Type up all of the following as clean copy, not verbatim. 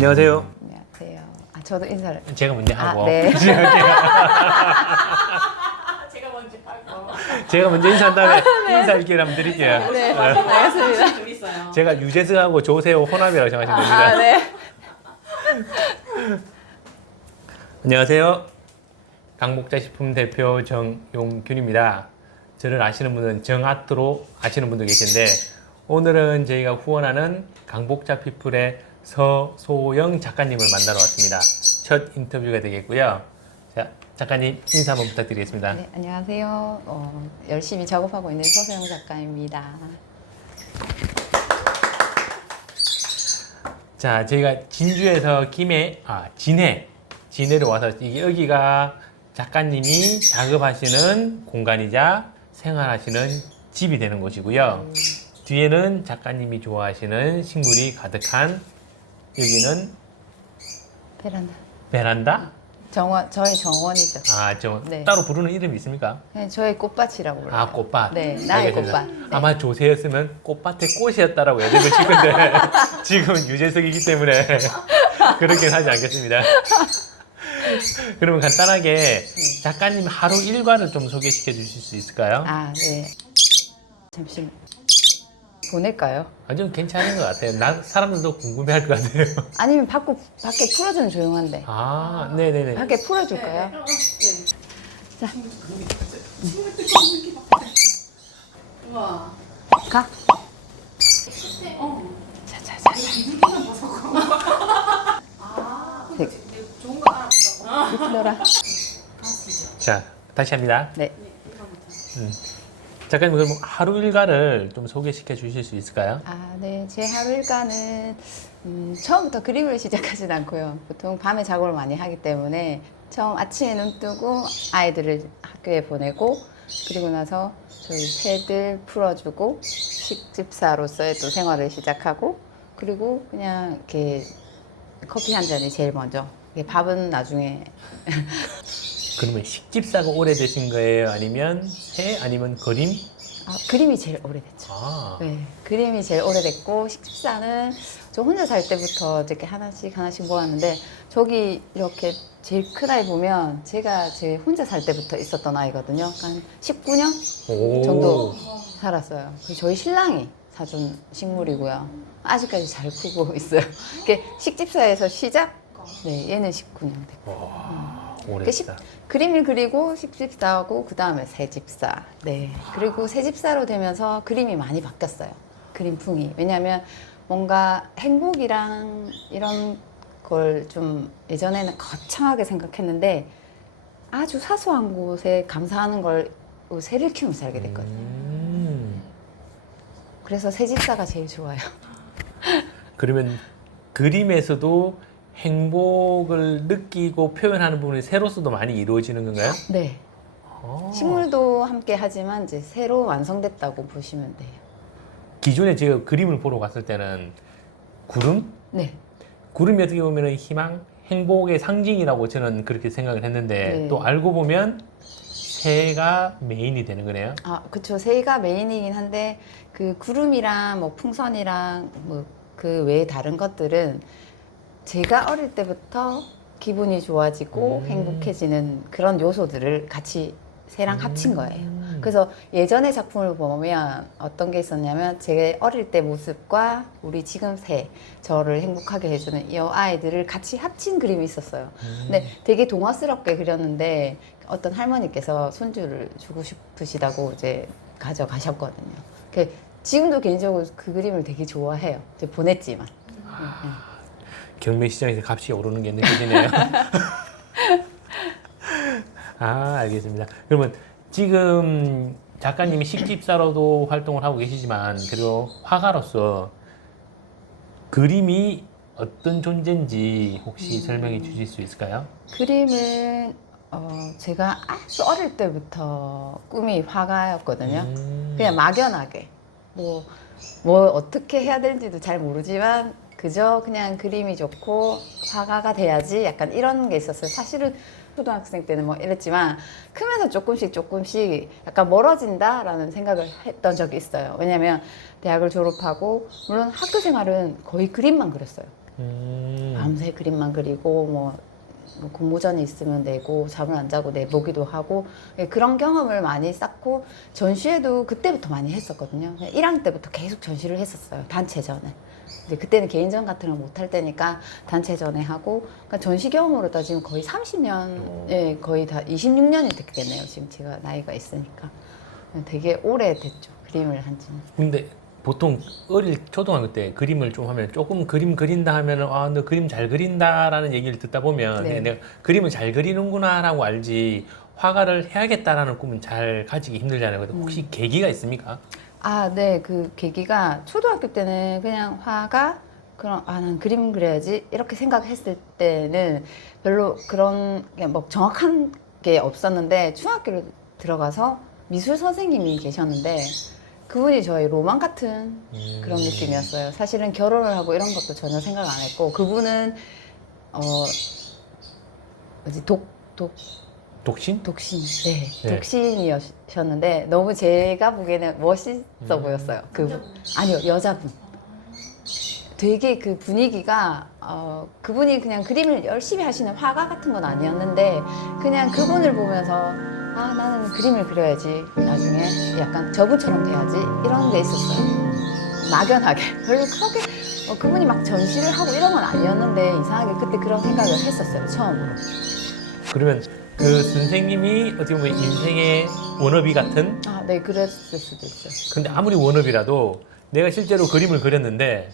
안녕하세요. 안녕하세요. 저도 인사를. 제가 먼저 하고. 네. 제가 먼저 인사한 다음에 인사 기회를 한번 드릴게요. 네, 알겠습니다. 재밌어요. 제가 유재석하고 조세호 혼합이라고 생각하시면 됩니다. 네. 안녕하세요. 강복자식품 대표 정용균입니다. 저를 아시는 분은 정아트로 아시는 분도 계신데, 오늘은 저희가 후원하는 강복자 피플의 서소영 작가님을 만나러 왔습니다. 첫 인터뷰가 되겠고요. 자, 작가님 인사 한번 부탁드리겠습니다. 네, 안녕하세요. 열심히 작업하고 있는 서소영 작가입니다. 자, 저희가 진주에서 진해로 와서 여기가 작가님이 작업하시는 공간이자 생활하시는 집이 되는 곳이고요. 뒤에는 작가님이 좋아하시는 식물이 가득한, 여기는 베란다. 베란다? 저희 정원이죠. 네. 따로 부르는 이름이 있습니까? 그냥 저희 꽃밭이라고 불러요. 아, 꽃밭. 네, 나의 알겠습니다. 꽃밭. 네. 아마 조세였으면 꽃밭의 꽃이었다라고 애들을 칠 건데 지금은 유재석이기 때문에 그렇게 하지 않겠습니다. 그러면 간단하게 작가님 하루 일과를 좀 소개시켜 주실 수 있을까요? 네. 잠시만. 보낼까요? 좀 괜찮은 것 같아요. 사람들도 궁금해할 것 같아요. 아니면 밖에 풀어주면 조용한데. 네네네. 밖에 풀어줄까요? 자. 우와. 가. 어. 자자자. 이불기만 벗어고. 네. 좋은 거 알아본다고. 풀어라. 가시죠. 자, 다시 합니다. 네. 작가님, 그럼 하루 일과를 좀 소개시켜 주실 수 있을까요? 네. 제 하루 일과는 처음부터 그림을 시작하진 않고요. 보통 밤에 작업을 많이 하기 때문에 처음 아침에 눈 뜨고 아이들을 학교에 보내고, 그리고 나서 저희 새들 풀어주고 식집사로서의 또 생활을 시작하고, 그리고 그냥 이렇게 커피 한 잔이 제일 먼저. 밥은 나중에. 그러면 식집사가 오래되신 거예요? 아니면 아니면 그림? 그림이 제일 오래됐죠. 네, 그림이 제일 오래됐고, 식집사는 저 혼자 살 때부터 이렇게 하나씩 모았는데, 저기 이렇게 제일 큰 아이 보면 제가 제 혼자 살 때부터 있었던 아이거든요. 한 19년 정도 살았어요. 저희 신랑이 사준 식물이고요. 아직까지 잘 크고 있어요. 이게 식집사에서 시작? 네, 얘는 19년 됐고. 오래됐다. 그림을 그리고 식집사하고 그 다음에 새집사. 네. 그리고 새집사로 되면서 그림이 많이 바뀌었어요. 그림풍이. 왜냐하면 뭔가 행복이랑 이런 걸 좀 예전에는 거창하게 생각했는데, 아주 사소한 곳에 감사하는 걸 새를 키우면서 알게 됐거든요. 그래서 새집사가 제일 좋아요. 그러면 그림에서도 행복을 느끼고 표현하는 부분이 새로서도 많이 이루어지는 건가요? 네. 식물도 함께 하지만 이제 새로 완성됐다고 보시면 돼요. 기존에 제가 그림을 보러 갔을 때는 구름? 네. 구름이 어떻게 보면 희망, 행복의 상징이라고 저는 그렇게 생각을 했는데, 네. 또 알고 보면 새가 메인이 되는 거네요. 그쵸. 새가 메인이긴 한데, 그 구름이랑 뭐 풍선이랑 뭐 그 외에 다른 것들은 제가 어릴 때부터 기분이 좋아지고 행복해지는 그런 요소들을 같이 새랑 합친 거예요. 그래서 예전의 작품을 보면 어떤 게 있었냐면, 제 어릴 때 모습과 우리 지금 저를 행복하게 해주는 이 아이들을 같이 합친 그림이 있었어요. 근데 되게 동화스럽게 그렸는데, 어떤 할머니께서 손주를 주고 싶으시다고 이제 가져가셨거든요. 지금도 개인적으로 그 그림을 되게 좋아해요. 이제 보냈지만. 경매시장에서 값이 오르는 게 느껴지네요. 알겠습니다. 그러면 지금 작가님이 식집사로도 활동을 하고 계시지만, 그리고 화가로서 그림이 어떤 존재인지 혹시 설명해 주실 수 있을까요? 그림은 제가 아주 어릴 때부터 꿈이 화가였거든요. 그냥 막연하게 뭐 어떻게 해야 되는지도 잘 모르지만 그저 그냥 그림이 좋고 화가가 돼야지, 약간 이런 게 있었어요. 사실은 초등학생 때는 뭐 이랬지만 크면서 조금씩 약간 멀어진다라는 생각을 했던 적이 있어요. 왜냐면 대학을 졸업하고, 물론 학교 생활은 거의 그림만 그렸어요. 밤새 그림만 그리고 뭐 공모전이 있으면 내고 잠을 안 자고 내보기도 하고 예, 그런 경험을 많이 쌓고 전시회도 그때부터 많이 했었거든요. 1학년 때부터 계속 전시를 했었어요. 단체전을. 근데 그때는 개인전 같은 걸 못 할 때니까 단체전에 하고 그러니까 전시 경험으로 따지면 거의 30년, 예, 거의 다 26년이 됐겠네요. 지금 제가 나이가 있으니까 되게 오래됐죠. 그림을 한 지는. 근데 보통 어릴 초등학교 때 그림을 좀 하면 조금 그림 그린다 하면은 아, 너 그림 잘 그린다라는 얘기를 듣다 보면 네. 그냥 내가 그림을 잘 그리는구나라고 알지 화가를 해야겠다라는 꿈은 잘 가지기 힘들잖아요. 근데 혹시 계기가 있습니까? 아, 네. 그 계기가 초등학교 때는 그냥 화가 그런 난 그림 그려야지 이렇게 생각했을 때는 별로 그런 뭐 정확한 게 없었는데 중학교를 들어가서 미술 선생님이 계셨는데 그분이 저의 로망 같은 그런 느낌이었어요. 사실은 결혼을 하고 이런 것도 전혀 생각 안 했고 그분은 뭐지 독신? 독신, 네, 네. 독신이셨는데 너무 제가 보기에는 멋있어 보였어요. 그분 아니요 여자분. 되게 그 분위기가 그분이 그냥 그림을 열심히 하시는 화가 같은 건 아니었는데 그냥 그분을 보면서 아 나는 그림을 그려야지 나중에 약간 저분처럼 돼야지 이런 게 있었어요. 막연하게 별로 그렇게 그분이 막 전시를 하고 이런 건 아니었는데 이상하게 그때 그런 생각을 했었어요 처음으로. 그러면 그 선생님이 어떻게 보면 인생의 워너비 같은 아, 네, 그랬을 수도 있어요. 근데 아무리 워너비라도 내가 실제로 그림을 그렸는데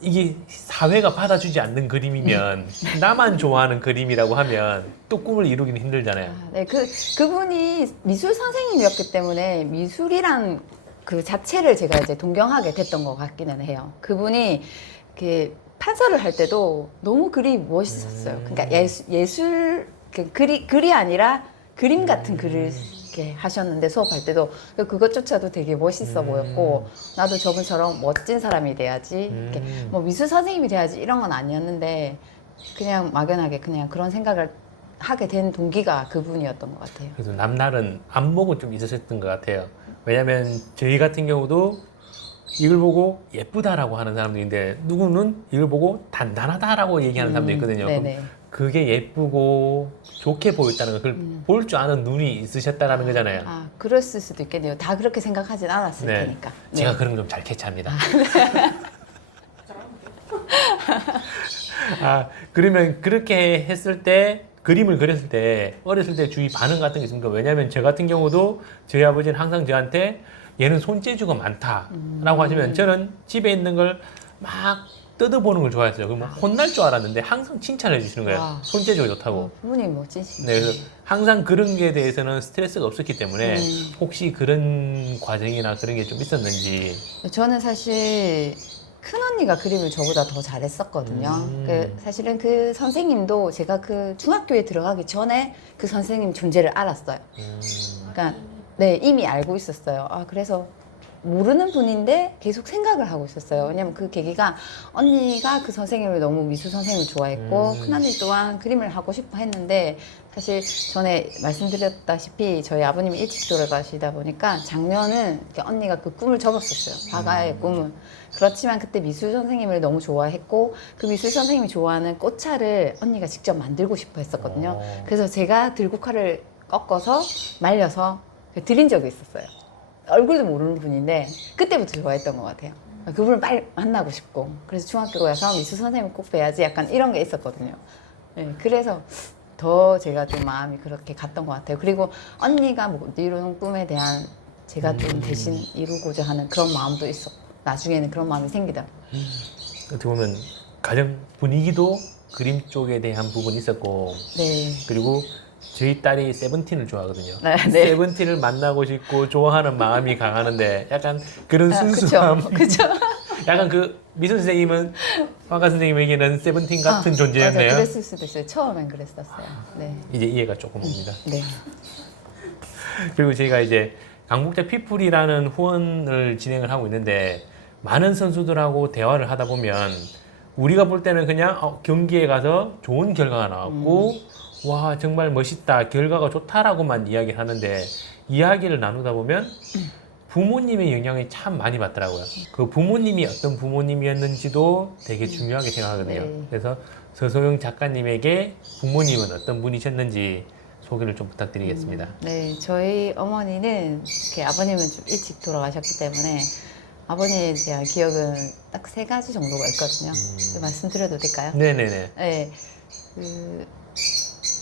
이게 사회가 받아주지 않는 그림이면 나만 좋아하는 그림이라고 하면 또 꿈을 이루기는 힘들잖아요. 아, 네, 그분이 미술 선생님이었기 때문에 미술이란 그 자체를 제가 이제 동경하게 됐던 것 같기는 해요. 그분이 그 판서를 할 때도 너무 글이 멋있었어요. 그러니까 예술 글이 아니라 그림 같은 글을 이렇게 하셨는데 수업할 때도 그것조차도 되게 멋있어 보였고 나도 저분처럼 멋진 사람이 돼야지 이렇게 뭐 미술 선생님이 돼야지 이런 건 아니었는데 그냥 막연하게 그냥 그런 생각을 하게 된 동기가 그분이었던 것 같아요. 그래서 남날은 안목은 좀 있으셨던 것 같아요. 왜냐하면 저희 같은 경우도 이걸 보고 예쁘다라고 하는 사람들인데 누구는 이걸 보고 단단하다라고 얘기하는 사람도 있거든요. 네네. 그럼 그게 예쁘고 좋게 보였다는 걸 볼 줄 아는 눈이 있으셨다라는 거잖아요. 아, 그랬을 수도 있겠네요. 다 그렇게 생각하진 않았을 네. 테니까. 네. 제가 그런 걸 좀 잘 캐치합니다. 아, 그러면 그렇게 했을 때 그림을 그렸을 때 어렸을 때 주위 반응 같은 게 있습니까? 왜냐하면 저 같은 경우도 저희 아버지는 항상 저한테 얘는 손재주가 많다라고 하시면 저는 집에 있는 걸 막 뜯어보는 걸 좋아했어요. 그러면 혼날 줄 알았는데 항상 칭찬해 주시는 거예요. 와. 손재주가 좋다고. 부모님이 멋지시네. 네, 그래서 항상 그런 게 대해서는 스트레스가 없었기 때문에 혹시 그런 과정이나 그런 게 좀 있었는지. 저는 사실 큰 언니가 그림을 저보다 더 잘했었거든요. 사실은 그 선생님도 제가 그 중학교에 들어가기 전에 그 선생님 존재를 알았어요. 그러니까 네 이미 알고 있었어요. 아 그래서 모르는 분인데 계속 생각을 하고 있었어요. 왜냐면 그 계기가 언니가 그 선생님을 너무 미술 선생님을 좋아했고 큰언니 또한 그림을 하고 싶어 했는데 사실 전에 말씀드렸다시피 저희 아버님이 일찍 돌아가시다 보니까 작년은 이렇게 언니가 그 꿈을 접었었어요. 화가의 꿈을. 그렇지만 그때 미술 선생님을 너무 좋아했고 그 미술 선생님이 좋아하는 꽃차를 언니가 직접 만들고 싶어 했었거든요. 그래서 제가 들국화를 꺾어서 말려서 드린 적이 있었어요. 얼굴도 모르는 분인데 그때부터 좋아했던 것 같아요. 그분을 빨리 만나고 싶고 그래서 중학교 가서 미술 선생님 꼭 뵈야지 약간 이런 게 있었거든요. 네, 그래서 더 제가 좀 마음이 그렇게 갔던 것 같아요. 그리고 언니가 못 이루는 꿈에 대한 제가 좀 대신 이루고자 하는 그런 마음도 있었고 나중에는 그런 마음이 생기더라고요. 어떻게 보면 가정 분위기도 그림 쪽에 대한 부분이 있었고 네. 그리고 저희 딸이 세븐틴을 좋아하거든요. 네. 세븐틴을 만나고 싶고 좋아하는 마음이 강하는데 약간 그런 순수함. 그쵸. 약간 그 미술 선생님은 화가 선생님에게는 세븐틴 같은 존재였네요. 맞아, 그랬을 수도 있어요. 처음엔 그랬었어요. 네. 이제 이해가 조금 옵니다. 네. 그리고 저희가 이제 강북대 피플이라는 후원을 진행을 하고 있는데 많은 선수들하고 대화를 하다 보면 우리가 볼 때는 그냥 경기에 가서 좋은 결과가 나왔고 와 정말 멋있다 결과가 좋다라고만 이야기를 하는데 이야기를 나누다 보면 부모님의 영향이 참 많이 받더라고요. 그 부모님이 어떤 부모님이었는지도 되게 중요하게 생각하거든요. 네. 그래서 서소영 작가님에게 부모님은 어떤 분이셨는지 소개를 좀 부탁드리겠습니다. 네, 저희 어머니는 이렇게 아버님은 좀 일찍 돌아가셨기 때문에 아버님에 대한 기억은 딱 3가지 정도가 있거든요. 그 말씀드려도 될까요? 네네네. 네, 그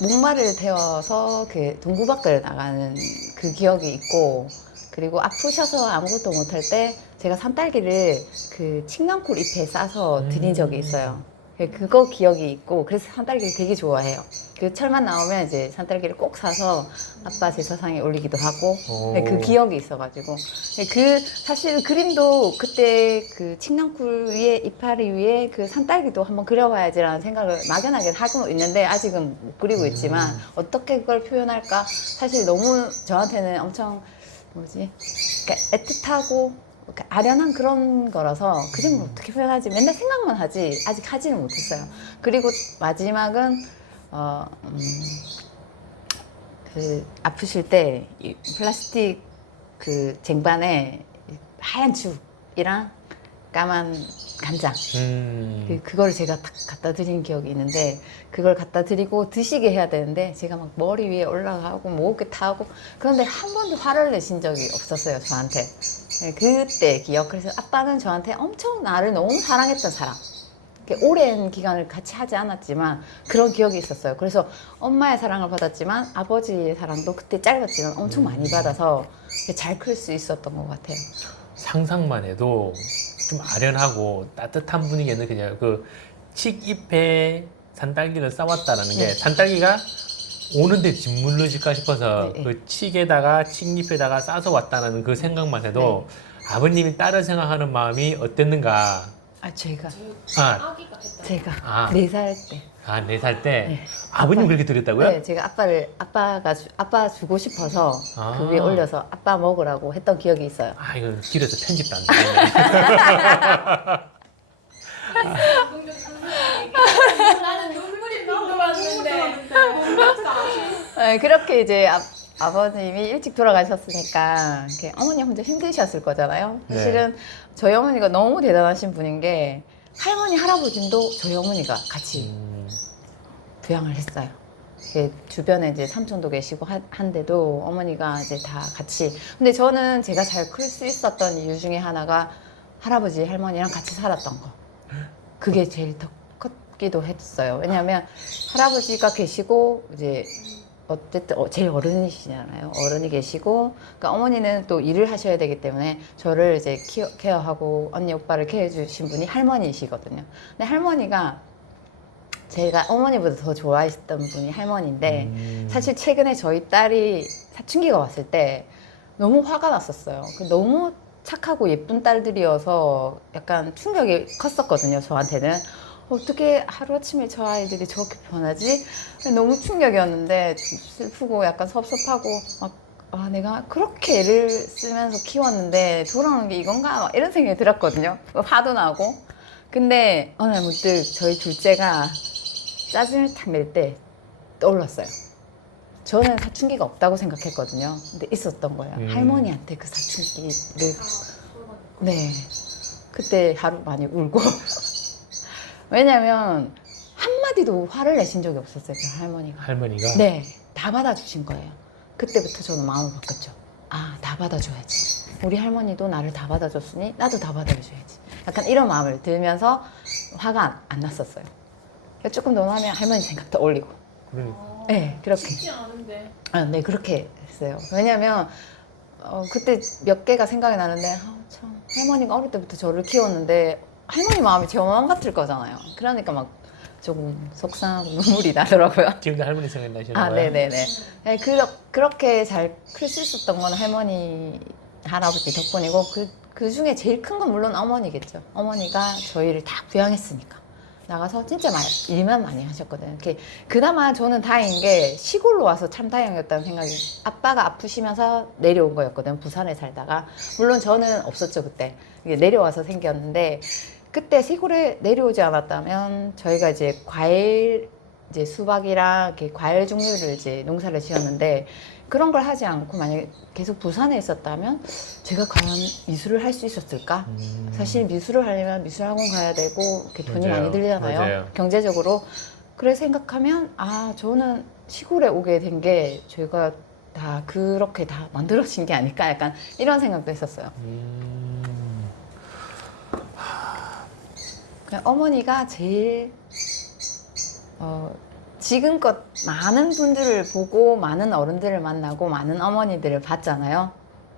목마를 태워서 그 동부 밖을 나가는 그 기억이 있고, 그리고 아프셔서 아무것도 못할 때 제가 산딸기를 그 칡랑쿨 잎에 싸서 드린 적이 있어요. 그거 기억이 있고, 그래서 산딸기를 되게 좋아해요. 그 철만 나오면 이제 산딸기를 꼭 사서 아빠 제사상에 올리기도 하고, 오. 그 기억이 있어가지고. 그 사실 그림도 그때 그 칡랑쿨 위에 이파리 위에 그 산딸기도 한번 그려봐야지라는 생각을 막연하게 하고 있는데 아직은 못 그리고 있지만 어떻게 그걸 표현할까 사실 너무 저한테는 엄청 뭐지, 그러니까 애틋하고 이렇게 아련한 그런 거라서 그림을 어떻게 표현하지 맨날 생각만 하지 아직 하지는 못했어요. 그리고 마지막은 그 아프실 때 이 플라스틱 그 쟁반에 하얀 죽이랑 까만 간장 그거를 제가 딱 갖다 드린 기억이 있는데, 그걸 갖다 드리고 드시게 해야 되는데 제가 막 머리 위에 올라가고 목에 타고, 그런데 한 번도 화를 내신 적이 없었어요 저한테. 네, 그때 기억. 그래서 아빠는 저한테 엄청 나를 너무 사랑했던 사람, 이렇게 오랜 기간을 같이 하지 않았지만 그런 기억이 있었어요. 그래서 엄마의 사랑을 받았지만 아버지의 사랑도 그때 짧았지만 엄청 많이 받아서 잘 클 수 있었던 것 같아요. 상상만 해도 좀 아련하고 따뜻한 분위기는 그냥 그 칡잎에 산딸기를 싸왔다라는 게 네. 산딸기가 오는데 짓물러질까 싶어서 네, 네. 그 칡에다가 칡잎에다가 싸서 왔다는 그 생각만 해도 아버님이 딸을 생각하는 마음이 어땠는가. 아 제가 아, 아기가 됐다. 제가 아. 4살 때. 4살 때 네. 아버님 아빠. 그렇게 드렸다고요? 네, 제가 아빠 주고 싶어서 아. 그 위에 올려서 아빠 먹으라고 했던 기억이 있어요. 아, 이거 길어서 편집도 안 되겠네. 감동적 선생님. 나는 눈물이 빙 돌았는데. 네, 그렇게 이제 아버님이 일찍 돌아가셨으니까 이렇게 어머니 혼자 힘드셨을 거잖아요. 네. 사실은 저희 어머니가 너무 대단하신 분인 게 할머니 할아버님도 저희 어머니가 같이 부양을 했어요. 이렇게 주변에 이제 삼촌도 계시고 한데도 어머니가 이제 다 같이. 근데 저는 제가 잘 클 수 있었던 이유 중에 하나가 할아버지 할머니랑 같이 살았던 거. 그게 제일 더 컸기도 했어요. 왜냐하면 할아버지가 계시고 이제 어쨌든 제일 어른이시잖아요. 어른이 계시고, 그러니까 어머니는 또 일을 하셔야 되기 때문에 저를 이제 케어하고 언니 오빠를 케어해 주신 분이 할머니이시거든요. 근데 할머니가 제가 어머니보다 더 좋아했던 분이 할머니인데 사실 최근에 저희 딸이 사춘기가 왔을 때 너무 화가 났었어요. 너무 착하고 예쁜 딸들이어서 약간 충격이 컸었거든요 저한테는. 어떻게 하루아침에 저 아이들이 저렇게 변하지? 너무 충격이었는데 좀 슬프고 약간 섭섭하고 막, 아, 내가 그렇게 애를 쓰면서 키웠는데 돌아오는 게 이건가? 막 이런 생각이 들었거든요. 화도 나고. 근데 어느 날 문득 저희 둘째가 짜증을 탁 낼 때 떠올랐어요. 저는 사춘기가 없다고 생각했거든요. 근데 있었던 거예요. 할머니한테 그 사춘기를. 네. 그때 하루 많이 울고. 왜냐면 한마디도 화를 내신 적이 없었어요, 그 할머니가. 할머니가? 네, 다 받아주신 거예요. 그때부터 저는 마음을 바꿨죠. 아, 다 받아줘야지. 우리 할머니도 나를 다 받아줬으니 나도 다 받아줘야지. 약간 이런 마음을 들면서 화가 안 났었어요. 조금 더 하면 할머니 생각도 올리고. 그러니까. 네, 그렇게. 쉽지 않은데. 아, 네, 그렇게 했어요. 왜냐면 그때 몇 개가 생각이 나는데 참 할머니가 어릴 때부터 저를 키웠는데 할머니 마음이 제 마음 같을 거잖아요. 그러니까 막 조금 속상하고 눈물이 나더라고요. 지금도 할머니 생각나시는 아, 거예요? 네네네. 네, 그렇게 잘 클 수 있었던 건 할머니, 할아버지 덕분이고 그 중에 제일 큰 건 물론 어머니겠죠. 어머니가 저희를 다 부양했으니까. 나가서 진짜 일만 많이 하셨거든요. 이렇게 그나마 저는 다행인 게 시골로 와서 참 다행이었다는 생각이, 아빠가 아프시면서 내려온 거였거든요. 부산에 살다가. 물론 저는 없었죠, 그때. 이게 내려와서 생겼는데, 그때 시골에 내려오지 않았다면 저희가 이제 과일 이제 수박이랑 이렇게 과일 종류를 이제 농사를 지었는데 그런 걸 하지 않고 만약에 계속 부산에 있었다면 제가 과연 미술을 할 수 있었을까? 사실 미술을 하려면 미술학원 가야 되고 이렇게 돈이 맞아요. 많이 들잖아요. 맞아요. 경제적으로. 그래 생각하면 아 저는 시골에 오게 된 게 제가 다 그렇게 다 만들어진 게 아닐까 약간 이런 생각도 했었어요. 그냥 어머니가 제일 지금껏 많은 분들을 보고 많은 어른들을 만나고 많은 어머니들을 봤잖아요.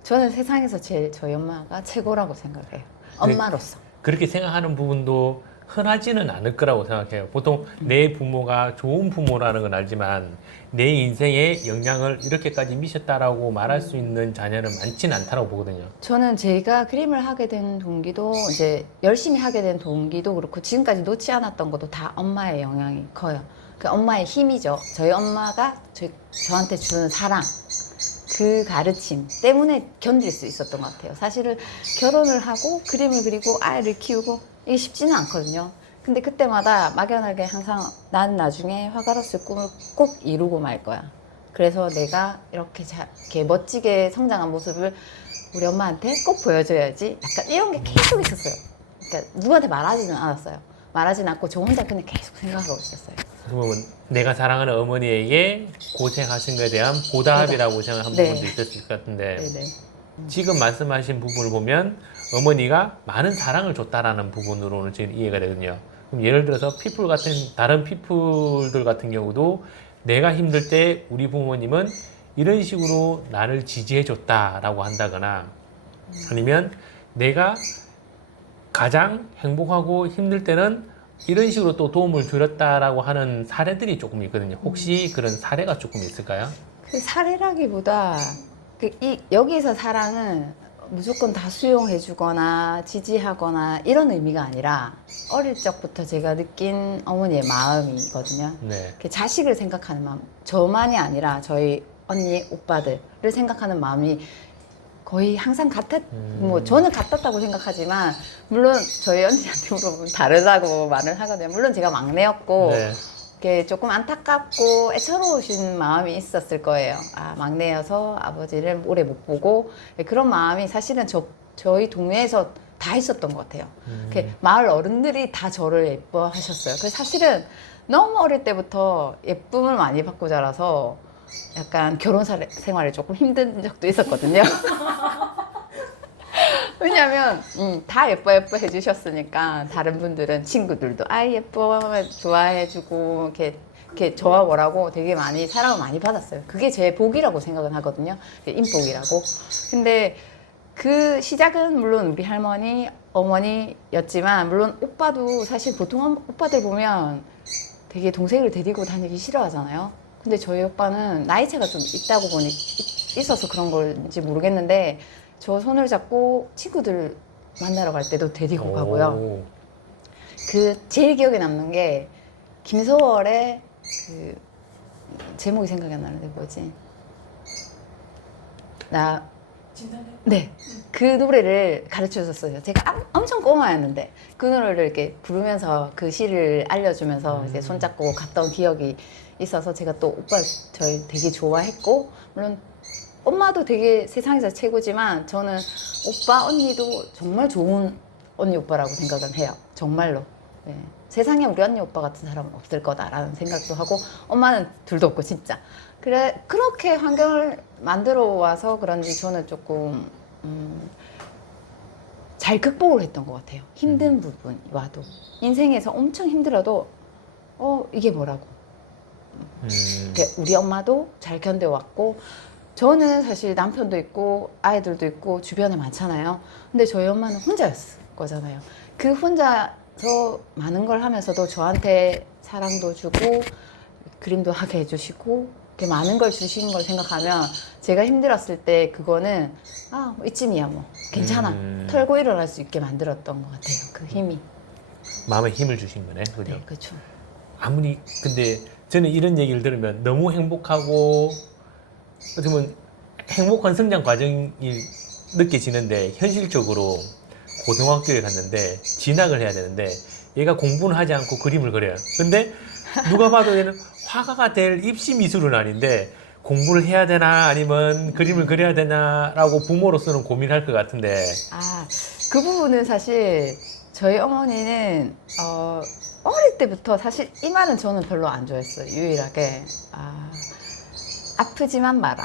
저는 세상에서 제일 저희 엄마가 최고라고 생각해요. 엄마로서. 그렇게 생각하는 부분도 흔하지는 않을 거라고 생각해요. 보통 내 부모가 좋은 부모라는 건 알지만 내 인생에 영향을 이렇게까지 미쳤다라고 말할 수 있는 자녀는 많지는 않다고 보거든요. 저는 제가 그림을 하게 된 동기도 이제 열심히 하게 된 동기도 그렇고 지금까지 놓지 않았던 것도 다 엄마의 영향이 커요. 그 엄마의 힘이죠. 저희 엄마가 저한테 주는 사랑, 그 가르침 때문에 견딜 수 있었던 것 같아요. 사실은 결혼을 하고 그림을 그리고 아이를 키우고 이게 쉽지는 않거든요. 근데 그때마다 막연하게 항상 난 나중에 화가로서의 꿈을 꼭 이루고 말 거야. 그래서 내가 이렇게 멋지게 성장한 모습을 우리 엄마한테 꼭 보여줘야지. 약간 이런 게 계속 있었어요. 그러니까 누구한테 말하지는 않았어요. 말하지는 않고 저 혼자 그냥 계속 생각하고 있었어요. 그러면 내가 사랑하는 어머니에게 고생하신 것에 대한 보답이라고 생각한 네. 부분도 있었을 것 같은데 네네. 지금 말씀하신 부분을 보면 어머니가 많은 사랑을 줬다라는 부분으로는 지금 이해가 되거든요. 그럼 예를 들어서 피플 같은 다른 피플들 같은 경우도 내가 힘들 때 우리 부모님은 이런 식으로 나를 지지해 줬다라고 한다거나 아니면 내가 가장 행복하고 힘들 때는 이런 식으로 또 도움을 드렸다라고 하는 사례들이 조금 있거든요. 혹시 그런 사례가 조금 있을까요? 그 사례라기보다 여기서 사랑은 무조건 다 수용해주거나 지지하거나 이런 의미가 아니라 어릴 적부터 제가 느낀 어머니의 마음이거든요. 네. 그 자식을 생각하는 마음, 저만이 아니라 저희 언니, 오빠들을 생각하는 마음이 거의 항상 뭐 저는 같았다고 생각하지만 물론 저희 언니한테 물어보면 다르다고 말을 하거든요. 물론 제가 막내였고 네. 이렇게 조금 안타깝고 애처로우신 마음이 있었을 거예요. 아, 막내여서 아버지를 오래 못 보고 그런 마음이 사실은 저희 동네에서 다 있었던 것 같아요. 이렇게 마을 어른들이 다 저를 예뻐하셨어요. 그래서 사실은 너무 어릴 때부터 예쁨을 많이 받고 자라서 약간 결혼 생활이 조금 힘든 적도 있었거든요. 왜냐면 다 예뻐 해주셨으니까 다른 분들은 친구들도 아 예뻐 좋아해주고 이렇게 저와 뭐라고 되게 많이 사랑을 많이 받았어요. 그게 제 복이라고 생각은 하거든요. 인복이라고. 근데 그 시작은 물론 우리 할머니, 어머니였지만 물론 오빠도 사실 보통 오빠들 보면 되게 동생을 데리고 다니기 싫어하잖아요. 근데 저희 오빠는 나이 차가 좀 있다고 보니 있어서 그런 건지 모르겠는데 저 손을 잡고 친구들 만나러 갈 때도 데리고 가고요. 오. 그 제일 기억에 남는 게 김소월의 그 제목이 생각이 안 나는데 뭐지? 진짜네. 네. 그 노래를 가르쳐 줬어요. 제가 엄청 꼬마였는데 그 노래를 이렇게 부르면서 그 시를 알려주면서 이제 손잡고 갔던 기억이 있어서 제가 또 오빠 저희 되게 좋아했고 물론 엄마도 되게 세상에서 최고지만 저는 오빠 언니도 정말 좋은 언니 오빠라고 생각은 해요. 정말로. 네. 세상에 우리 언니 오빠 같은 사람은 없을 거다라는 생각도 하고 엄마는 둘도 없고 진짜. 그래 그렇게 환경을 만들어 와서 그런지 저는 조금 잘 극복을 했던 것 같아요. 힘든 부분이 와도 인생에서 엄청 힘들어도 이게 뭐라고 우리 엄마도 잘 견뎌왔고 저는 사실 남편도 있고 아이들도 있고 주변에 많잖아요. 근데 저희 엄마는 혼자였을 거잖아요. 그 혼자서 많은 걸 하면서도 저한테 사랑도 주고 그림도 하게 해주시고 이렇게 많은 걸 주신 걸 생각하면 제가 힘들었을 때 그거는 뭐 이쯤이야 뭐 괜찮아 털고 일어날 수 있게 만들었던 것 같아요. 그 힘이. 마음에 힘을 주신 거네. 그죠? 네, 그렇죠. 아무리 근데 저는 이런 얘기를 들으면 너무 행복하고 어떻게 보면 행복한 성장 과정이 느껴지는데 현실적으로 고등학교에 갔는데 진학을 해야 되는데 얘가 공부는 하지 않고 그림을 그려요. 근데 누가 봐도 얘는 화가가 될 입시 미술은 아닌데 공부를 해야 되나 아니면 그림을 그려야 되나라고 부모로서는 고민할 것 같은데. 아, 그 부분은 사실 저희 어머니는 어릴 때부터 사실 이 말은 저는 별로 안 좋아했어요. 유일하게 아프지만 마라.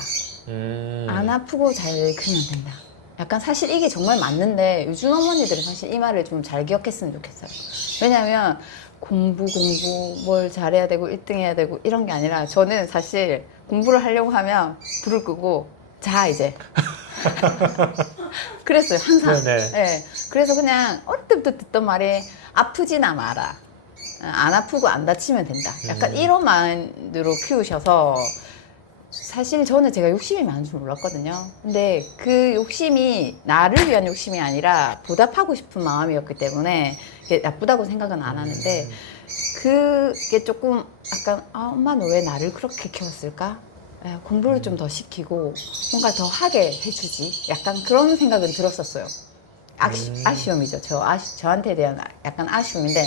안 아프고 잘 그리면 된다. 약간 사실 이게 정말 맞는데 요즘 어머니들은 사실 이 말을 좀 잘 기억했으면 좋겠어요. 왜냐하면 공부 뭘 잘해야 되고 1등 해야 되고 이런 게 아니라 저는 사실 공부를 하려고 하면 불을 끄고 자 이제 그랬어요 항상. 네네. 네. 그래서 그냥 어릴 때부터 듣던 말이 아프지나 마라. 안 아프고 안 다치면 된다. 약간 이런 마인드로 키우셔서 사실 저는 제가 욕심이 많은 줄 몰랐거든요. 근데 그 욕심이 나를 위한 욕심이 아니라 보답하고 싶은 마음이었기 때문에 이게 나쁘다고 생각은 안 하는데 그게 조금 약간 엄마 너 왜 나를 그렇게 키웠을까? 공부를 좀 더 시키고 뭔가 더 하게 해주지. 약간 그런 생각은 들었었어요. 아쉬움이죠. 저한테 대한 약간 아쉬움인데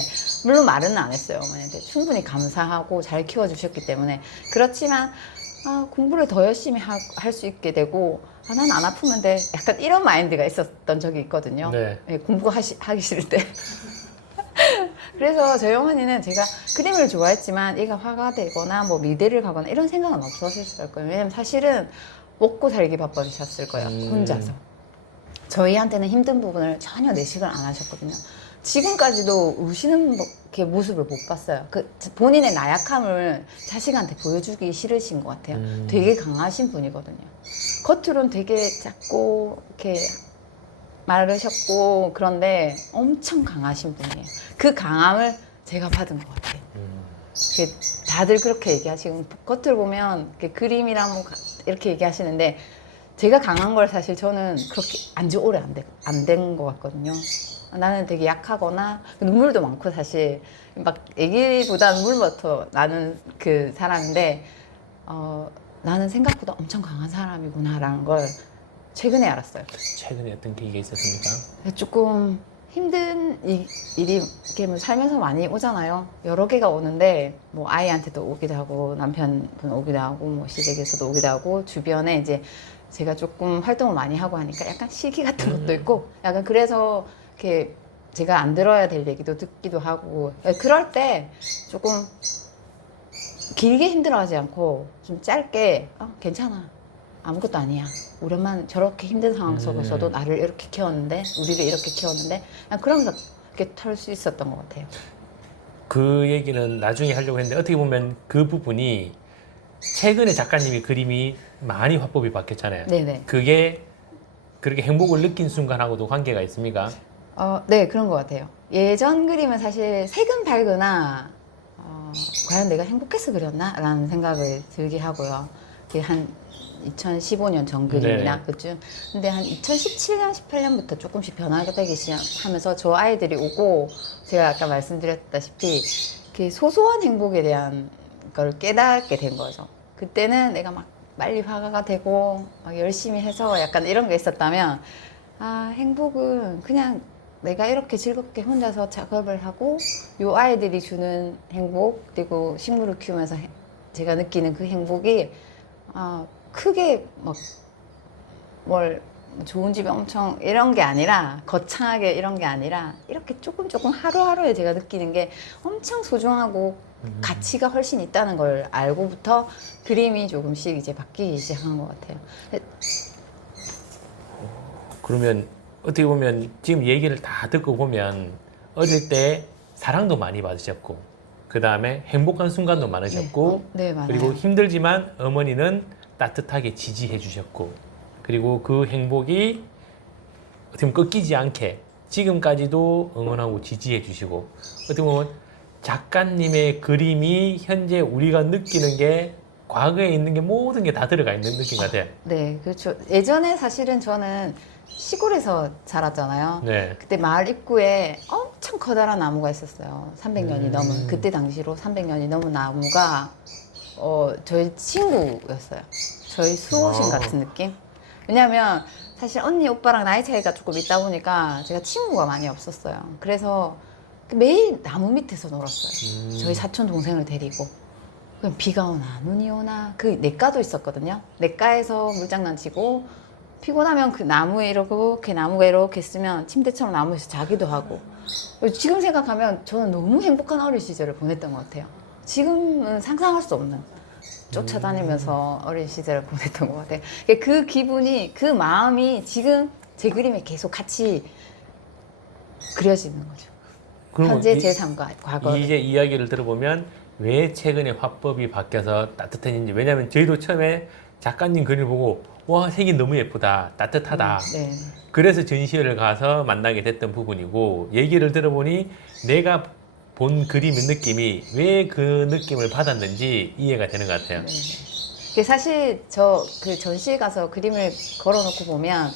물론 말은 안 했어요. 어머니한테 충분히 감사하고 잘 키워주셨기 때문에. 그렇지만 공부를 더 열심히 할 수 있게 되고 난 안 아프면 돼. 약간 이런 마인드가 있었던 적이 있거든요. 네. 하기 싫을 때. 그래서 저희 어머니는 제가 그림을 좋아했지만 얘가 화가 되거나 뭐 미대를 가거나 이런 생각은 없었을 거예요. 왜냐면 사실은 먹고 살기 바빠지셨을 거예요. 혼자서. 저희한테는 힘든 부분을 전혀 내식을 안 하셨거든요. 지금까지도 우시는 게 모습을 못 봤어요. 그 본인의 나약함을 자식한테 보여주기 싫으신 것 같아요. 되게 강하신 분이거든요. 겉으로는 되게 작고 이렇게 마르셨고 그런데 엄청 강하신 분이에요. 그 강함을 제가 받은 것 같아요. 다들 그렇게 얘기하시고 겉을 보면 이렇게 그림이랑 뭐 이렇게 얘기하시는데 제가 강한 걸 사실 저는 그렇게 안지 오래 안 된 것 같거든요. 나는 되게 약하거나 눈물도 많고 사실 막 애기보다 눈물부터 나는 그 사람인데 나는 생각보다 엄청 강한 사람이구나라는 걸 최근에 알았어요. 최근에 어떤 계기가 있었습니까? 조금 힘든 일이 이렇게 뭐 살면서 많이 오잖아요. 여러 개가 오는데 뭐 아이한테도 오기도 하고 남편분 오기도 하고 뭐 시댁에서도 오기도 하고 주변에 이제 제가 조금 활동을 많이 하고 하니까 약간 시기 같은 것도 있고 약간 그래서 이렇게 제가 안 들어야 될 얘기도 듣기도 하고 그럴 때 조금 길게 힘들어하지 않고 좀 짧게 괜찮아 아무것도 아니야 우리 엄마는 저렇게 힘든 상황 속에서도 나를 이렇게 키웠는데 우리를 이렇게 키웠는데 그냥 그러면서 이렇게 털 수 있었던 것 같아요. 그 얘기는 나중에 하려고 했는데 어떻게 보면 그 부분이 최근에 작가님이 그림이 많이 화법이 바뀌었잖아요. 네네. 그게 그렇게 행복을 느낀 순간하고도 관계가 있습니까? 네, 그런 것 같아요. 예전 그림은 사실 색은 밝으나 과연 내가 행복해서 그렸나? 라는 생각을 들게 하고요. 그게 한 2015년 전 그림이나 네. 그쯤. 근데 한 2017년, 18년부터 조금씩 변하게 되기 시작하면서 저 아이들이 오고 제가 아까 말씀드렸다시피 그 소소한 행복에 대한 걸 깨닫게 된 거죠. 그때는 내가 막 빨리 화가가 되고 막 열심히 해서 약간 이런 게 있었다면 행복은 그냥 내가 이렇게 즐겁게 혼자서 작업을 하고 요 아이들이 주는 행복 그리고 식물을 키우면서 제가 느끼는 그 행복이 크게 막 뭘 좋은 집에 엄청 이런 게 아니라 거창하게 이런 게 아니라 이렇게 조금 하루하루에 제가 느끼는 게 엄청 소중하고 가치가 훨씬 있다는 걸 알고부터 그림이 조금씩 이제 바뀌기 시작한 것 같아요. 그러면 어떻게 보면 지금 얘기를 다 듣고 보면 어릴 때 사랑도 많이 받으셨고 그 다음에 행복한 순간도 많으셨고 네, 맞아요. 그리고 힘들지만 어머니는 따뜻하게 지지해 주셨고 그리고 그 행복이 어떻게 보면 꺾이지 않게 지금까지도 응원하고 지지해 주시고 어떻게 보면 작가님의 그림이 현재 우리가 느끼는 게 과거에 있는 게 모든 게 다 들어가 있는 느낌 같아요. 네, 그렇죠. 예전에 사실은 저는 시골에서 자랐잖아요. 네. 그때 마을 입구에 엄청 커다란 나무가 있었어요. 300년이 넘은, 그때 당시로 300년이 넘은 나무가 저희 친구였어요. 저희 수호신 와. 같은 느낌? 왜냐하면 사실 언니, 오빠랑 나이 차이가 조금 있다 보니까 제가 친구가 많이 없었어요. 그래서 매일 나무 밑에서 놀았어요. 저희 사촌 동생을 데리고. 그럼 비가 오나 눈이 오나 그 냇가도 있었거든요. 냇가에서 물장난치고 피곤하면 그 나무에 이렇게 나무가 이렇게 쓰면 침대처럼 나무에서 자기도 하고. 지금 생각하면 저는 너무 행복한 어린 시절을 보냈던 것 같아요. 지금은 상상할 수 없는 쫓아다니면서 어린 시절을 보냈던 것 같아요. 그 기분이 그 마음이 지금 제 그림에 계속 같이 그려지는 거죠. 그럼 현재 제 삶과 과거. 이제 이야기를 들어보면 왜 최근에 화법이 바뀌어서 따뜻해진지. 왜냐하면 저희도 처음에 작가님 글을 보고 와 색이 너무 예쁘다 따뜻하다 네. 그래서 전시회를 가서 만나게 됐던 부분이고 얘기를 들어보니 내가 본 그림의 느낌이 왜 그 느낌을 받았는지 이해가 되는 것 같아요. 네. 사실 저 그 전시회 가서 그림을 걸어놓고 보면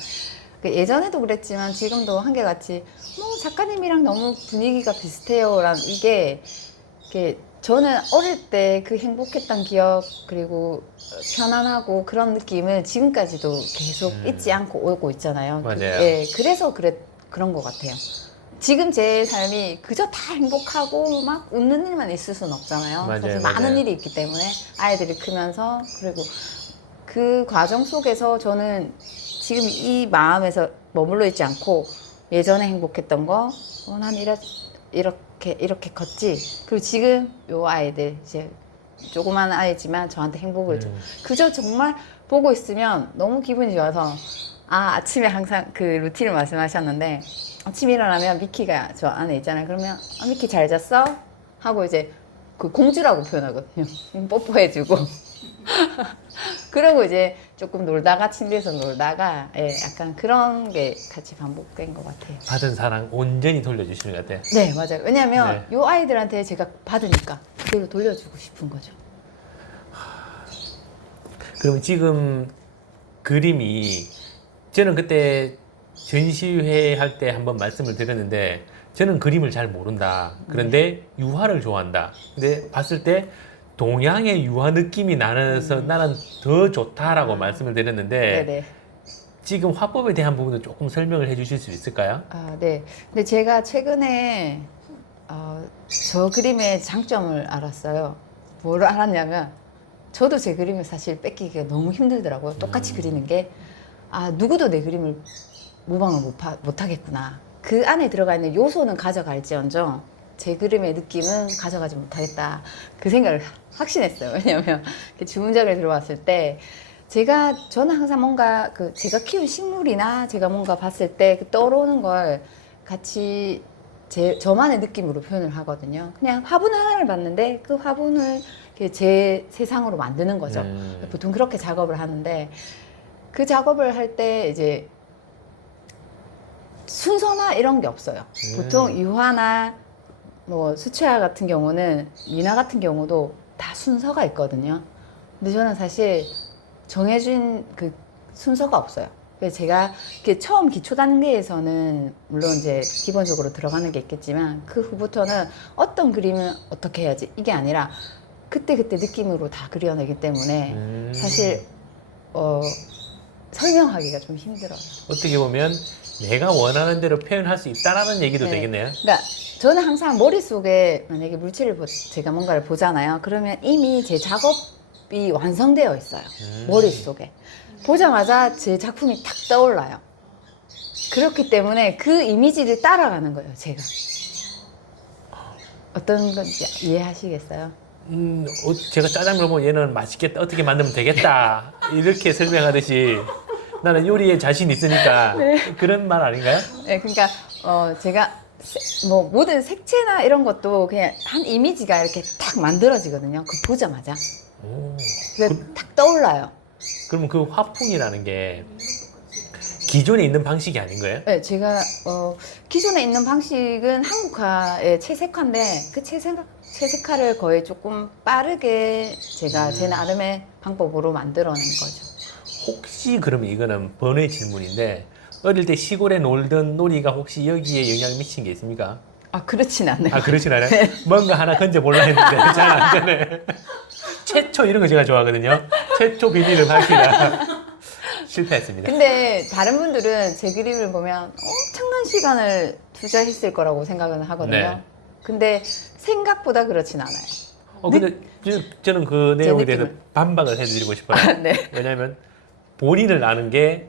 예전에도 그랬지만 지금도 한결같이 뭐 작가님이랑 너무 분위기가 비슷해요랑 이게 저는 어릴 때 그 행복했던 기억 그리고 편안하고 그런 느낌을 지금까지도 계속 잊지 않고 오고 있잖아요. 맞아요. 예, 그래서 그런 것 같아요. 지금 제 삶이 그저 다 행복하고 막 웃는 일만 있을 수는 없잖아요. 맞아요, 사실 맞아요. 많은 일이 있기 때문에 아이들이 크면서 그리고 그 과정 속에서 저는 지금 이 마음에서 머물러 있지 않고 예전에 행복했던 거, 난 이렇게 컸지. 그리고 지금 요 아이들 이제 조그만 아이지만 저한테 행복을 줘. 그저 정말 보고 있으면 너무 기분이 좋아서 아침에 항상 그 루틴을 말씀하셨는데 아침에 일어나면 미키가 저 안에 있잖아요. 그러면 미키 잘 잤어? 하고 이제 그 공주라고 표현하거든요. 뽀뽀해주고. 그리고 이제 조금 놀다가 침대에서 놀다가 약간 그런 게 같이 반복된 것 같아요. 받은 사랑 온전히 돌려주시는 것 같아요. 네, 맞아요. 왜냐면 네. 요 아이들한테 제가 받으니까 그대로 돌려주고 싶은 거죠. 그럼 지금 그림이 저는 그때 전시회 할 때 한번 말씀을 드렸는데 저는 그림을 잘 모른다. 그런데 유화를 좋아한다. 근데 봤을 때 동양의 유화 느낌이 나서 나는 더 좋다라고 말씀을 드렸는데 네네. 지금 화법에 대한 부분도 조금 설명을 해 주실 수 있을까요? 네. 근데 제가 최근에 저 그림의 장점을 알았어요. 뭘 알았냐면 저도 제 그림을 사실 뺏기기가 너무 힘들더라고요. 똑같이 그리는 게 누구도 내 그림을 모방을 못 하겠구나. 그 안에 들어가 있는 요소는 가져갈지언정 제 그림의 느낌은 가져가지 못하겠다. 그 생각을 확신했어요. 왜냐하면 주문작을 들어왔을 때 저는 항상 뭔가 제가 키운 식물이나 제가 뭔가 봤을 때 떠오르는 걸 같이 저만의 느낌으로 표현을 하거든요. 그냥 화분 하나를 봤는데 그 화분을 제 세상으로 만드는 거죠. 보통 그렇게 작업을 하는데 그 작업을 할 때 이제 순서나 이런 게 없어요. 보통 유화나 뭐 수채화 같은 경우는 미나 같은 경우도 다 순서가 있거든요. 근데 저는 사실 정해진 그 순서가 없어요. 그래서 제가 처음 기초 단계에서는 물론 이제 기본적으로 들어가는 게 있겠지만 그 후부터는 어떤 그림은 어떻게 해야지 이게 아니라 그때그때 느낌으로 다 그려내기 때문에 사실 설명하기가 좀 힘들어요. 어떻게 보면 내가 원하는 대로 표현할 수 있다라는 얘기도 네. 되겠네요. 그러니까 저는 항상 머릿속에 만약에 물질을 제가 뭔가를 보잖아요. 그러면 이미 제 작업이 완성되어 있어요. 머릿속에. 보자마자 제 작품이 탁 떠올라요. 그렇기 때문에 그 이미지를 따라가는 거예요, 제가. 어떤 건지 이해하시겠어요? 제가 짜장면 보면 얘는 맛있겠다, 어떻게 만들면 되겠다 이렇게 설명하듯이 나는 요리에 자신 있으니까 그런 말 아닌가요? 네, 그러니까 제가 뭐 모든 색채나 이런 것도 그냥 한 이미지가 이렇게 탁 만들어지거든요. 그 보자마자. 오, 그게 탁 떠올라요. 그러면 그 화풍이라는 게 기존에 있는 방식이 아닌 거예요? 네, 제가 기존에 있는 방식은 한국화의 채색화인데 그 채색화를 거의 조금 빠르게 제가 제 나름의 방법으로 만들어낸 거죠. 혹시 그러면 이거는 번외 질문인데 어릴 때 시골에 놀던 놀이가 혹시 여기에 영향을 미친 게 있습니까? 그렇진 않아요. 그렇진 않아요? 뭔가 하나 건져볼라 했는데 잘 안 되네. 최초 이런 거 제가 좋아하거든요. 최초 비밀을 밝히다 실패했습니다. 근데 다른 분들은 제 그림을 보면 엄청난 시간을 투자했을 거라고 생각은 하거든요. 네. 근데 생각보다 그렇진 않아요. 근데 저는 그 제 내용에 대해서 느낌은. 반박을 해드리고 싶어요. 네. 왜냐하면 본인을 아는 게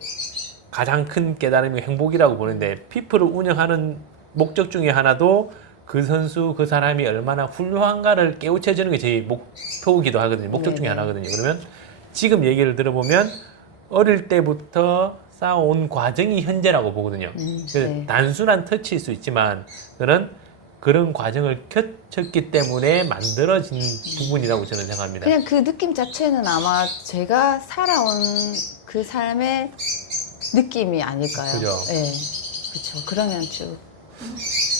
가장 큰 깨달음이 행복이라고 보는데 피프를 운영하는 목적 중에 하나도 그 선수 그 사람이 얼마나 훌륭한가를 깨우쳐주는 게 제 목표이기도 하거든요. 목적 중에 네네. 하나거든요. 그러면 지금 얘기를 들어보면 어릴 때부터 쌓아온 과정이 현재라고 보거든요. 그래서 네. 단순한 터치일 수 있지만 저는 그런 과정을 거쳤기 때문에 만들어진 부분이라고 저는 생각합니다. 그냥 그 느낌 자체는 아마 제가 살아온 그 삶의 느낌이 아닐까요? 그죠. 네. 그렇죠. 그러면 쭉.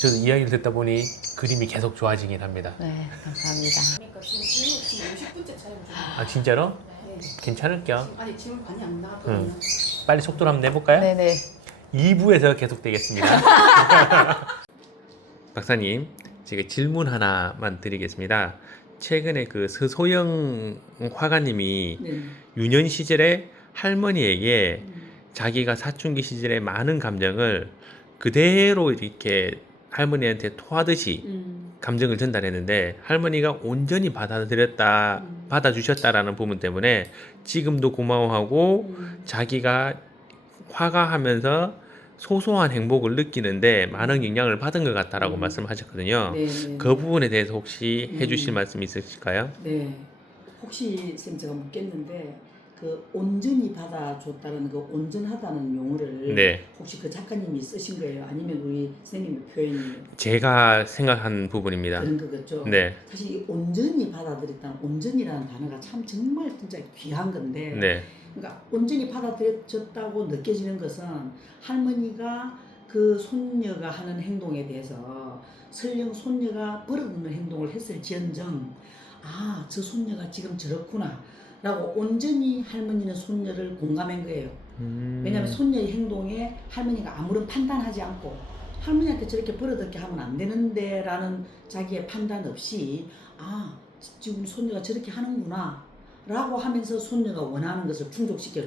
저도 이야기를 듣다 보니 그림이 계속 좋아지긴 합니다. 네, 감사합니다. 그러니까 지금 50분째 촬영 중이에요. 아 진짜로? 네. 괜찮을게요. 아니 질문 많이 안 나왔거든요. 빨리 속도를 한번 내볼까요? 네네. 2부에서 계속되겠습니다. 박사님, 제가 질문 하나만 드리겠습니다. 최근에 그 서소영 화가님이 네. 유년 시절에 할머니에게 자기가 사춘기 시절에 많은 감정을 그대로 이렇게 할머니한테 토하듯이 감정을 전달했는데 할머니가 온전히 받아주셨다라는 부분 때문에 지금도 고마워하고 자기가 화가하면서 소소한 행복을 느끼는데 많은 영향을 받은 것 같다라고 말씀하셨거든요. 네, 네, 그 부분에 대해서 혹시 음. 해주실 말씀 있으실까요? 네. 혹시 쌤 제가 묻겠는데 그 온전히 받아줬다는 그 온전하다는 용어를 네. 혹시 그 작가님이 쓰신 거예요? 아니면 우리 선생님의 표현이에요? 제가 생각한 부분입니다. 그런 거겠죠. 네, 사실 이 온전히 받아들였다는 온전이라는 단어가 참 정말 진짜 귀한 건데 네, 그러니까 온전히 받아들여졌다고 느껴지는 것은 할머니가 그 손녀가 하는 행동에 대해서 설령 손녀가 버릇없는 행동을 했을지언정 아, 저 손녀가 지금 저렇구나 라고 온전히 할머니는 손녀를 공감한 거예요. 왜냐하면 손녀의 행동에 할머니가 아무런 판단하지 않고 할머니한테 저렇게 버릇없게 하면 안 되는데 라는 자기의 판단 없이 아, 지금 손녀가 저렇게 하는구나 라고 하면서 손녀가 원하는 것을 충족시켜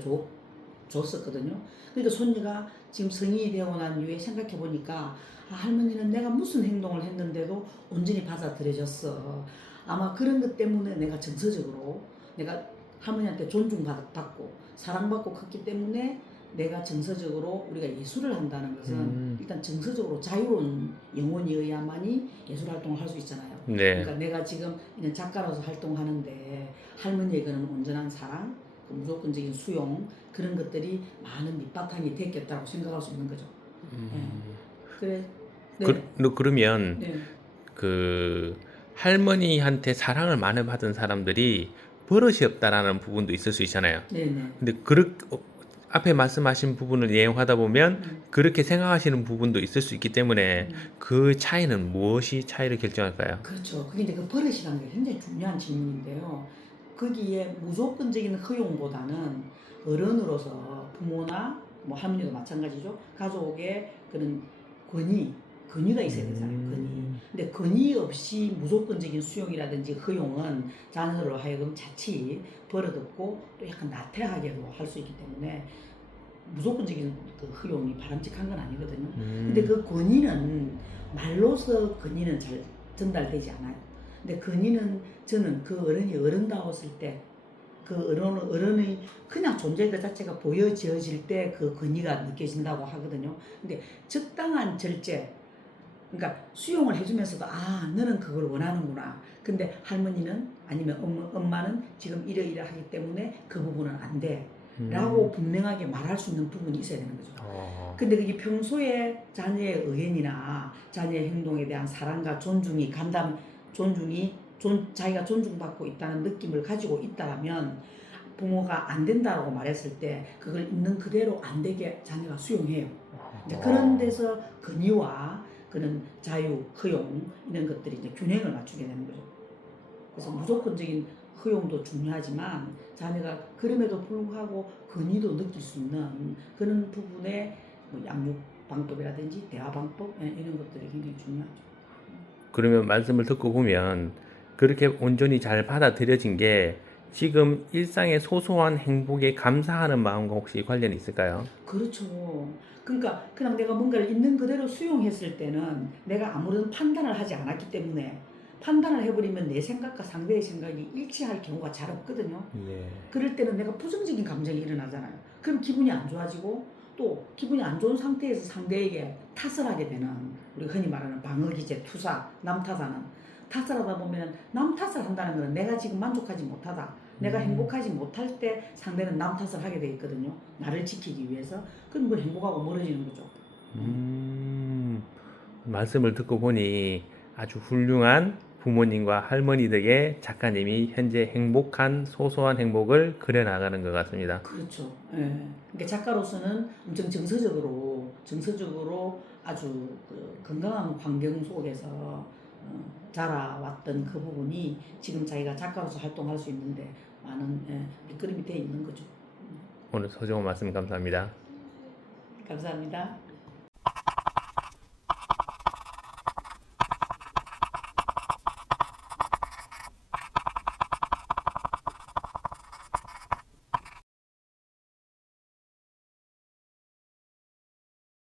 줬었거든요. 그러니까 손녀가 지금 성인이 되고 난 이후에 생각해 보니까 아, 할머니는 내가 무슨 행동을 했는데도 온전히 받아들여졌어. 아마 그런 것 때문에 내가 정서적으로 내가 할머니한테 존중받고 사랑받고 컸기 때문에 내가 정서적으로 우리가 예술을 한다는 것은 일단 정서적으로 자유로운 영혼이어야만이 예술 활동을 할 수 있잖아요. 네. 그러니까 내가 지금 이런 작가로서 활동하는데 할머니에게는 온전한 사랑, 그 무조건적인 수용 그런 것들이 많은 밑바탕이 됐겠다고 생각할 수 있는 거죠. 그래. 네. 그러면 네. 그 할머니한테 사랑을 많이 받은 사람들이 버릇이 없다라는 부분도 있을 수 있잖아요. 네네. 근데 앞에 말씀하신 부분을 이해하다 보면 그렇게 생각하시는 부분도 있을 수 있기 때문에 그 차이는 무엇이 차이를 결정할까요? 그렇죠. 그게 이제 그 버릇이라는 게 굉장히 중요한 질문인데요. 거기에 무조건적인 허용보다는 어른으로서 부모나 뭐 할머니도 마찬가지죠. 가족의 그런 권위가 있어야 되잖아요. 권위. 근데 권위 없이 무조건적인 수용이라든지 허용은 자녀로 하여금 자칫 버릇없고 또 약간 나태하게도 할 수 있기 때문에 무조건적인 그 허용이 바람직한 건 아니거든요. 근데 그 권위는 말로서 권위는 잘 전달되지 않아요. 근데 권위는 저는 그 어른이 어른다웠을 때 그 어른의 그냥 존재 그 자체가 보여져질 때 그 권위가 느껴진다고 하거든요. 근데 적당한 절제 그러니까 수용을 해주면서도 아 너는 그걸 원하는구나. 근데 할머니는 아니면 엄마는 지금 이러이러하기 때문에 그 부분은 안 돼. 라고 분명하게 말할 수 있는 부분이 있어야 되는 거죠. 근데 그게 평소에 자녀의 의견이나 자녀의 행동에 대한 사랑과 존중이 자기가 존중받고 있다는 느낌을 가지고 있다면 부모가 안 된다고 말했을 때 그걸 있는 그대로 안 되게 자녀가 수용해요. 이제 그런 데서 권위와 그런 자유, 허용 이런 것들이 이제 균형을 맞추게 되는 거죠. 그래서 무조건적인 허용도 중요하지만 자녀가 그럼에도 불구하고 권위도 느낄 수 있는 그런 부분의 뭐 양육 방법이라든지 대화 방법 이런 것들이 굉장히 중요하죠. 그러면 말씀을 듣고 보면 그렇게 온전히 잘 받아들여진 게 지금 일상의 소소한 행복에 감사하는 마음과 혹시 관련이 있을까요? 그렇죠. 그러니까 그냥 내가 뭔가를 있는 그대로 수용했을 때는 내가 아무런 판단을 하지 않았기 때문에 판단을 해버리면 내 생각과 상대의 생각이 일치할 경우가 잘 없거든요. 예. 그럴 때는 내가 부정적인 감정이 일어나잖아요. 그럼 기분이 안 좋아지고 또 기분이 안 좋은 상태에서 상대에게 탓을 하게 되는 우리가 흔히 말하는 방어기제, 투사, 남 탓하는 탓을 하다 보면 남 탓을 한다는 것은 내가 지금 만족하지 못하다. 내가 행복하지 못할 때 상대는 남 탓을 하게 돼 있거든요. 나를 지키기 위해서. 그럼 그 행복하고 멀어지는 거죠. 말씀을 듣고 보니 아주 훌륭한 부모님과 할머니 덕에 작가님이 현재 행복한 소소한 행복을 그려나가는 것 같습니다. 그렇죠. 예. 그러니까 작가로서는 엄청 정서적으로 아주 그 건강한 환경 속에서 자라왔던 그 부분이 지금 자기가 작가로서 활동할 수 있는데 많은 밑거름이 되어 있는 거죠. 오늘 소중한 말씀 감사합니다. 감사합니다.